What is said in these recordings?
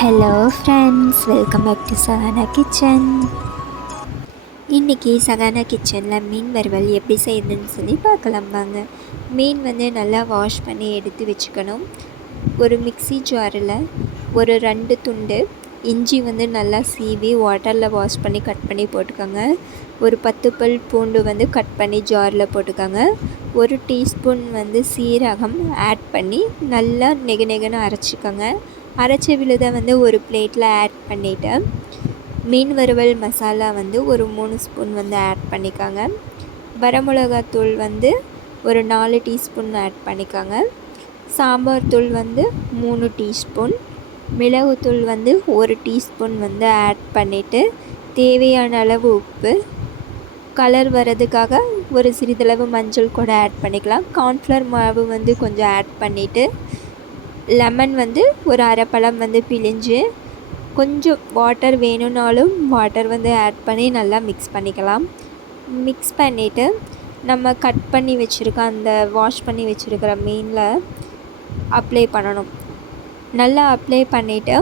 Hello friends, welcome back to Sahana kitchen. இன்றைக்கி சகானா கிச்சனில் மீன் வறுவல் எப்படி செய்யுதுன்னு சொல்லி பார்க்கலாம் வாங்க. மீன் நல்லா வாஷ் பண்ணி எடுத்து வச்சுக்கணும். ஒரு மிக்ஸி ஜாரில் ஒரு 2 துண்டு இஞ்சி நல்லா சீவி வாட்டரில் வாஷ் பண்ணி கட் பண்ணி போட்டுக்கோங்க. ஒரு 10 பல் பூண்டு கட் பண்ணி ஜாரில் போட்டுக்கோங்க. 1 டீஸ்பூன் சீரகம் ஆட் பண்ணி நல்லா நெகுன்னு அரைச்சிக்கோங்க. அரைச்ச விழுதை ஒரு பிளேட்டில் ஆட் பண்ணிவிட்டு மீன் வறுவல் மசாலா ஒரு 3 ஸ்பூன் ஆட் பண்ணிக்கோங்க. வரமிளகாத்தூள் ஒரு 4 டீஸ்பூன் ஆட் பண்ணிக்கோங்க. சாம்பார் தூள் 3 டீஸ்பூன், மிளகுத்தூள் 1 டீஸ்பூன் ஆட் பண்ணிவிட்டு தேவையான அளவு உப்பு, கலர் வர்றதுக்காக ஒரு சிறிதளவு மஞ்சள் கூட ஆட் பண்ணிக்கலாம். கார்ன்ஃப்ளவர் மாவு கொஞ்சம் ஆட் பண்ணிவிட்டு லெமன் ஒரு அரை பழம் பிழிஞ்சு கொஞ்சம் வாட்டர் வேணும்னாலும் வாட்டர் ஆட் பண்ணி நல்லா மிக்ஸ் பண்ணிக்கலாம். மிக்ஸ் பண்ணிவிட்டு நம்ம கட் பண்ணி வச்சுருக்க அந்த வாஷ் பண்ணி வச்சுருக்கிற மீனில் அப்ளை பண்ணணும். நல்லா அப்ளை பண்ணிவிட்டு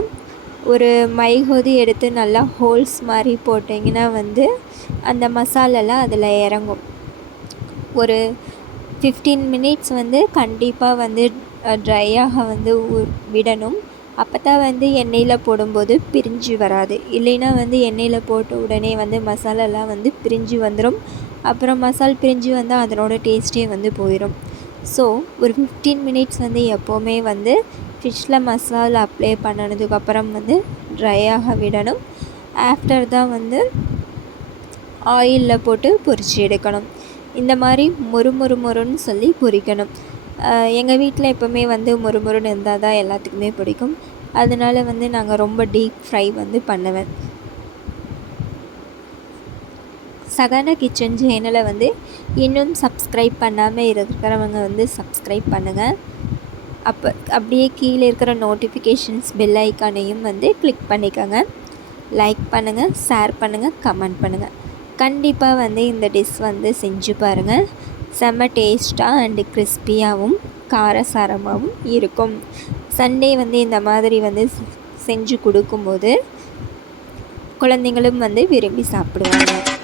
ஒரு மைகோதி எடுத்து நல்லா ஹோல்ஸ் மாதிரி போட்டிங்கன்னா அந்த மசாலெல்லாம் அதில் இறங்கும். ஒரு 15 மினிட்ஸ் கண்டிப்பாக ட்ரையாக விடணும். அப்போ தான் எண்ணெயில் போடும்போது பிரிஞ்சு வராது. இல்லைன்னா எண்ணெயில் போட்ட உடனே மசாலாலாம் பிரிஞ்சு வந்துடும். அப்புறம் மசால் பிரிஞ்சு வந்தால் அதனோட டேஸ்ட்டே போயிடும். ஸோ ஒரு 15 மினிட்ஸ் எப்போவுமே ஃபிஷ்ஷில் மசாலா அப்ளை பண்ணதுக்கப்புறம் ட்ரையாக விடணும். ஆஃப்டர் தான் ஆயிலில் போட்டு பொரித்து எடுக்கணும். இந்த மாதிரி மொறுன்னு சொல்லி பொரிக்கணும். எங்கள் வீட்டில் எப்போவுமே மொறுன்னு இருந்தால் தான் எல்லாத்துக்குமே பிடிக்கும். அதனால் நாங்கள் ரொம்ப டீப் ஃப்ரை பண்ணுவேன். சகானா கிச்சன் சேனலை இன்னும் சப்ஸ்கிரைப் பண்ணாமல் இருக்கிறவங்க சப்ஸ்கிரைப் பண்ணுங்கள். அப்படியே கீழே இருக்கிற நோட்டிஃபிகேஷன்ஸ் பெல் ஐக்கானையும் கிளிக் பண்ணிக்கோங்க. லைக் பண்ணுங்கள், ஷேர் பண்ணுங்கள், கமெண்ட் பண்ணுங்கள். கண்டிப்பாக இந்த டிஷ் செஞ்சு பாருங்கள். செம்ம டேஸ்ட்டாக அண்டு கிறிஸ்பியாகவும் காரசாரமாகவும் இருக்கும். சண்டே இந்த மாதிரி செஞ்சு கொடுக்கும்போது குழந்தைங்களும் விரும்பி சாப்பிடுவாங்க.